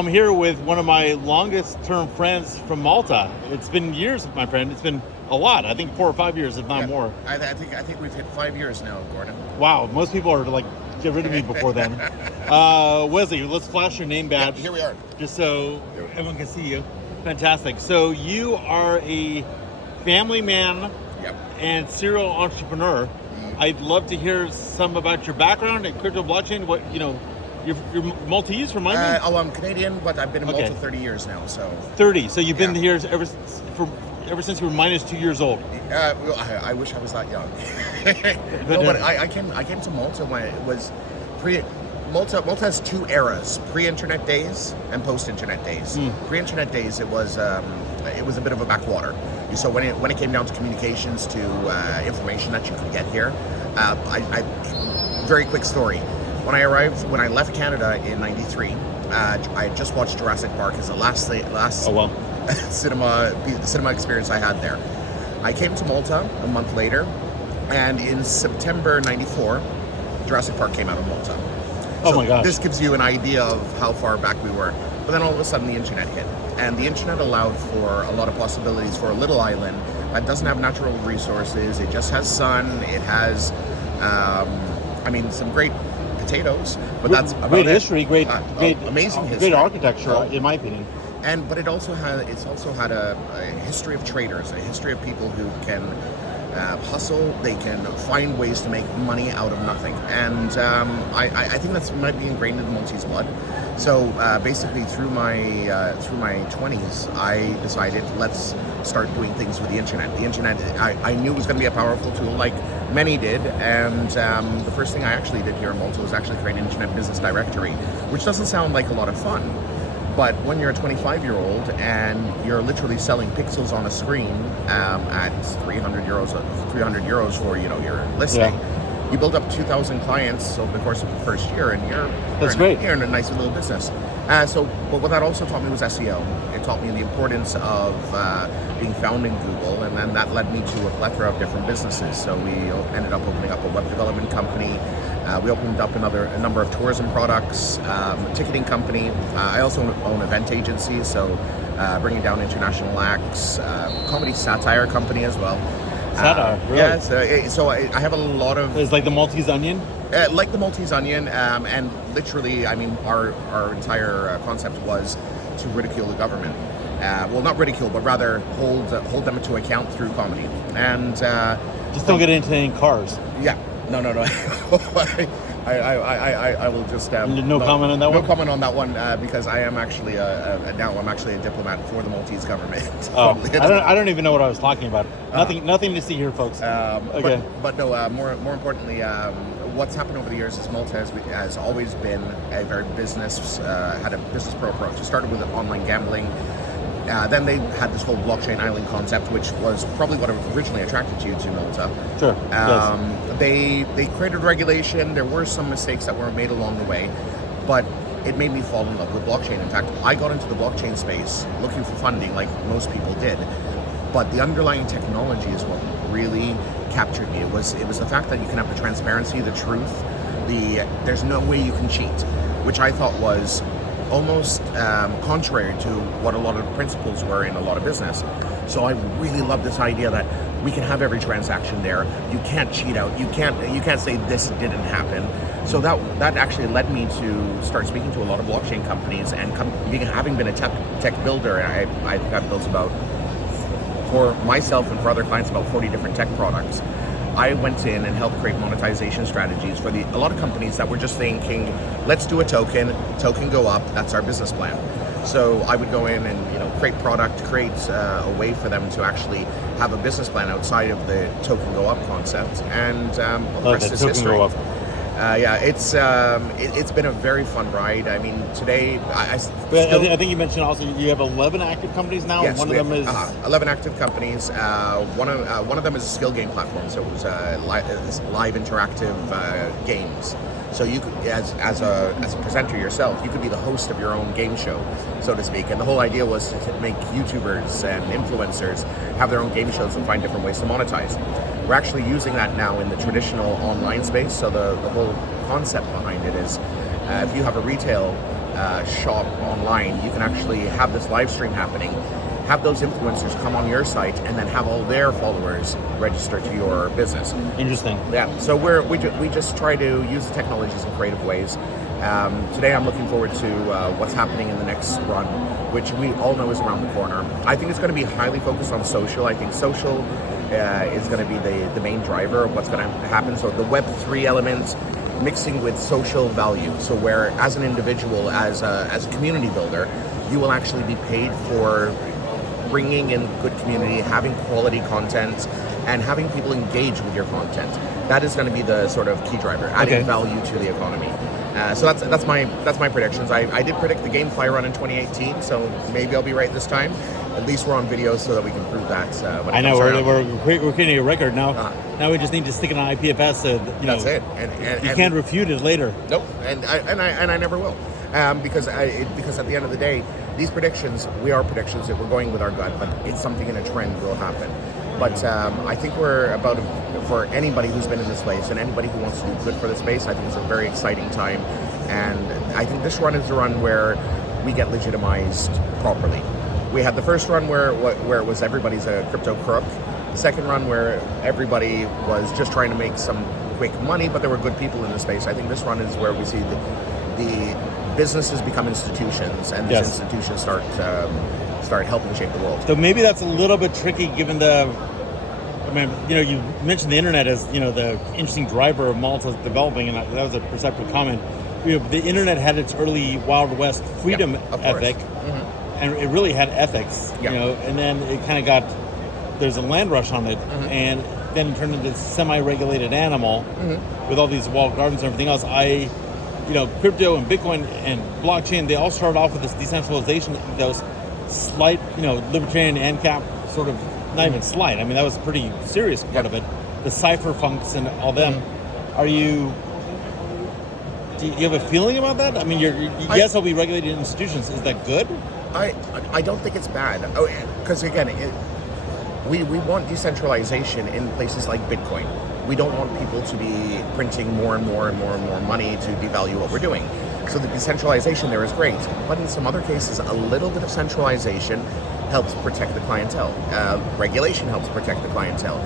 I'm here with one of my longest term friends from Malta. It's been years, my friend. It's been a lot. I think 4 or 5 years, if not more. I think we've hit 5 years now, Gordon. Wow, most people are like, get rid of me before then. Wesley, let's flash your name badge. Yeah, here we are. Just so everyone can see you. Fantastic. So you are a family man and serial entrepreneur. I'd love to hear some about your background in crypto blockchain. What, you're Maltese, remind me? I'm Canadian, but I've been in Malta 30 years now. So 30. So you've been here ever since you were minus 2 years old. I wish I was that young. No, but I came to Malta when it was Malta has two eras: pre-internet days and post-internet days. Pre-internet days, it was a bit of a backwater. So when it came down to communications, to information that you could get here, very quick story. When I left Canada in '93, I had just watched Jurassic Park as the last cinema experience I had there. I came to Malta a month later, and in September '94, Jurassic Park came out of Malta. Oh my gosh. This gives you an idea of how far back we were. But then all of a sudden the internet hit. And the internet allowed for a lot of possibilities for a little island that doesn't have natural resources. It just has sun. It has, some great potatoes. But that's about great it. History, great amazing history. Great architecture, in my opinion. But it's also had a history of traders, a history of people who can hustle. They can find ways to make money out of nothing, and I think that might be ingrained in the Maltese blood. So basically, through my 20s, I decided, let's start doing things with the internet. The internet, I knew was going to be a powerful tool, like many did, and the first thing I actually did here in Malta was actually create an internet business directory, which doesn't sound like a lot of fun. But when you're a 25-year-old and you're literally selling pixels on a screen at 300 euros for your listing, you build up 2,000 clients over the course of the first year, and you're in a nice little business. But what that also taught me was SEO. It taught me the importance of being found in Google, and then that led me to a plethora of different businesses. So we ended up opening up a web development company. We opened up a number of tourism products, a ticketing company. I also own event agencies, so bringing down international acts, comedy satire company as well. Satire, really? Yeah, so I have a lot of... It's like the Maltese Onion? Like the Maltese Onion, and literally, our entire concept was to ridicule the government. Well, not ridicule, but rather hold them to account through comedy. And just don't get into any cars. Yeah. No. I will just no comment on that one. No comment on that one because I am actually I'm actually a diplomat for the Maltese government. Oh, I don't even know what I was talking about. Nothing to see here, folks. Okay. But no. More importantly, what's happened over the years is Malta has always been a very had a business pro approach. It started with online gambling. Then they had this whole blockchain island concept, which was probably what originally attracted you to Malta. Sure. They created regulation. There were some mistakes that were made along the way, but it made me fall in love with blockchain. In fact, I got into the blockchain space looking for funding, like most people did. But the underlying technology is what really captured me. It was the fact that you can have the transparency, the truth. There's no way you can cheat, which I thought was almost contrary to what a lot of principles were in a lot of business. So I really love this idea that we can have every transaction there. You can't cheat out. You can't say this didn't happen. So that actually led me to start speaking to a lot of blockchain companies, and having been a tech builder, I think I've built about, for myself and for other clients, about 40 different tech products. I went in and helped create monetization strategies for a lot of companies that were just thinking, let's do a token go up, that's our business plan. So I would go in and create product, create a way for them to actually have a business plan outside of the token go up concept, and the rest is history. Go up. It's been a very fun ride. I mean, today I think you mentioned also you have 11 active companies now. Yes, one of them is 11 active companies. One of them is a skill game platform, so it was live interactive games. So you could, as a presenter yourself, you could be the host of your own game show, so to speak. And the whole idea was to make YouTubers and influencers have their own game shows and find different ways to monetize. We're actually using that now in the traditional online space. So the whole concept behind it is, if you have a retail shop online, you can actually have this live stream happening, have those influencers come on your site, and then have all their followers register to your business. Interesting. Yeah, so we just try to use the technologies in creative ways. Today I'm looking forward to what's happening in the next run, which we all know is around the corner. I think it's going to be highly focused on social. I think social is going to be the main driver of what's going to happen. So the Web3 element mixing with social value. So where as an individual, as a community builder, you will actually be paid for bringing in good community, having quality content, and having people engage with your content. That is going to be the sort of key driver, adding value to the economy. So that's my predictions. I did predict the GameFly run in 2018, so maybe I'll be right this time. At least we're on video so that we can prove that. I know we're creating a record now. Now we just need to stick it on IPFS. So that's it. And you can't refute it later. Nope. And I never will, because at the end of the day, these predictions, we are predictions that we're going with our gut, but it's something in a trend will happen. But I think we're about, for anybody who's been in this space and anybody who wants to do good for the space, I think it's a very exciting time. And I think this run is the run where we get legitimized properly. We had the first run where it was everybody's a crypto crook. The second run where everybody was just trying to make some quick money, but there were good people in the space. I think this run is where we see the businesses become institutions, and these institutions start helping shape the world. So maybe that's a little bit tricky given you mentioned the internet as, the interesting driver of Malta's developing, and that was a perceptive comment. The internet had its early Wild West freedom ethic, and it really had ethics, and then it kind of there's a land rush on it, and then it turned into this semi-regulated animal with all these walled gardens and everything else. Crypto and Bitcoin and blockchain, they all started off with this decentralization, those slight, libertarian ANCAP sort of, not even slight. I mean, that was a pretty serious part of it. The cypherpunks and all them. Do you have a feeling about that? I mean, yes, there'll be regulated institutions. Is that good? I don't think it's bad. Because again, we want decentralization in places like Bitcoin. We don't want people to be printing more and more and more and more money to devalue what we're doing. So the decentralization there is great. But in some other cases, a little bit of centralization helps protect the clientele. Regulation helps protect the clientele.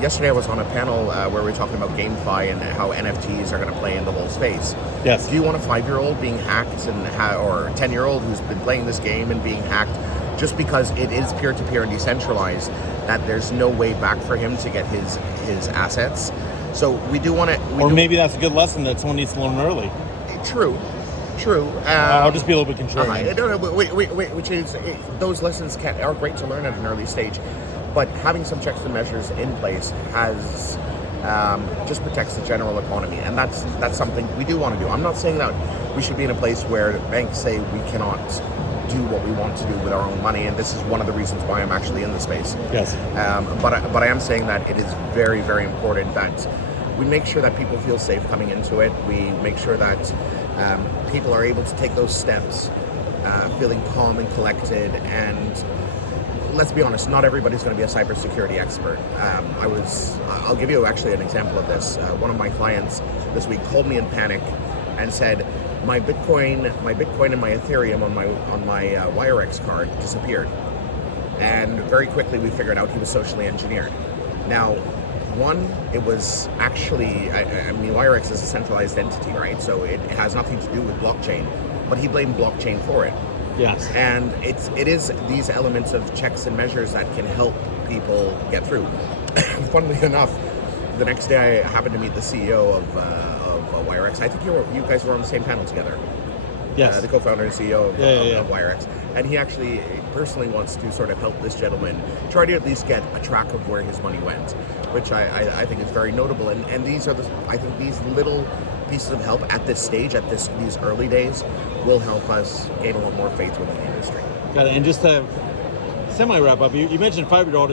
Yesterday I was on a panel where we were talking about GameFi and how NFTs are going to play in the whole space. Yes. Do you want a 5-year-old being hacked or a 10-year-old who's been playing this game and being hacked just because it is peer-to-peer and decentralized, that there's no way back for him to get his assets? So we do want to... Or maybe that's a good lesson that someone needs to learn early. True. I'll just be a little bit contrarian. Which is, those lessons are great to learn at an early stage, but having some checks and measures in place has just protects the general economy, and that's something we do want to do. I'm not saying that we should be in a place where banks say we cannot do what we want to do with our own money, and this is one of the reasons why I'm actually in the space. Yes. But I am saying that it is very, very important that we make sure that people feel safe coming into it. We make sure that people are able to take those steps, feeling calm and collected. And let's be honest, not everybody's going to be a cybersecurity expert. I'll give you actually an example of this. One of my clients this week called me in panic and said, my Bitcoin and my Ethereum on my WireX card disappeared. And very quickly we figured out he was socially engineered. Now, one, it was actually, I mean, WireX is a centralized entity, right? So it has nothing to do with blockchain, but he blamed blockchain for it. Yes. And it is these elements of checks and measures that can help people get through. Funnily enough, the next day I happened to meet the CEO of WireX. I think you guys were on the same panel together. Yes. The co-founder and CEO of WireX. And he actually personally wants to sort of help this gentleman try to at least get a track of where his money went, which I think is very notable. And these are I think these little pieces of help at this stage, at these early days, will help us gain a lot more faith within the industry. Got it. And just to semi-wrap up, you mentioned 5-year-old.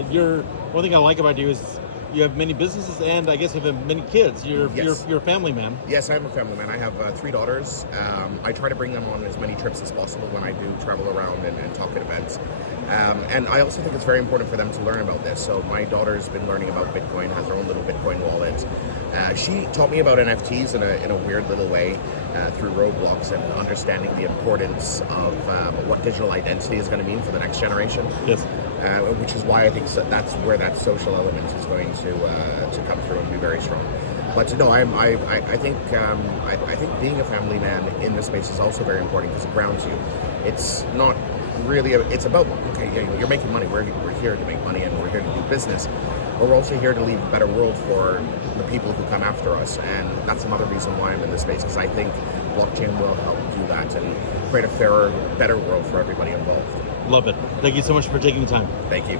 One thing I like about you is you have many businesses, and I guess you have many kids. You're a family man. Yes, I'm a family man. I have 3 daughters. I try to bring them on as many trips as possible when I do travel around and talk at events. And I also think it's very important for them to learn about this. So my daughter's been learning about Bitcoin, has her own little Bitcoin wallet. She taught me about NFTs in a weird little way. through roadblocks and understanding the importance of what digital identity is going to mean for the next generation. Yes. Which is why I think that's where that social element is going to come through and be very strong. But no, I think being a family man in this space is also very important because it grounds you. It's not really it's about, okay, you're making money. We're here to make money and we're here to do business. But we're also here to leave a better world for the people who come after us, and that's another reason why I'm in this space, because I think blockchain will help do that and create a fairer, better world for everybody involved. Love it. Thank you so much for taking the time. Thank you.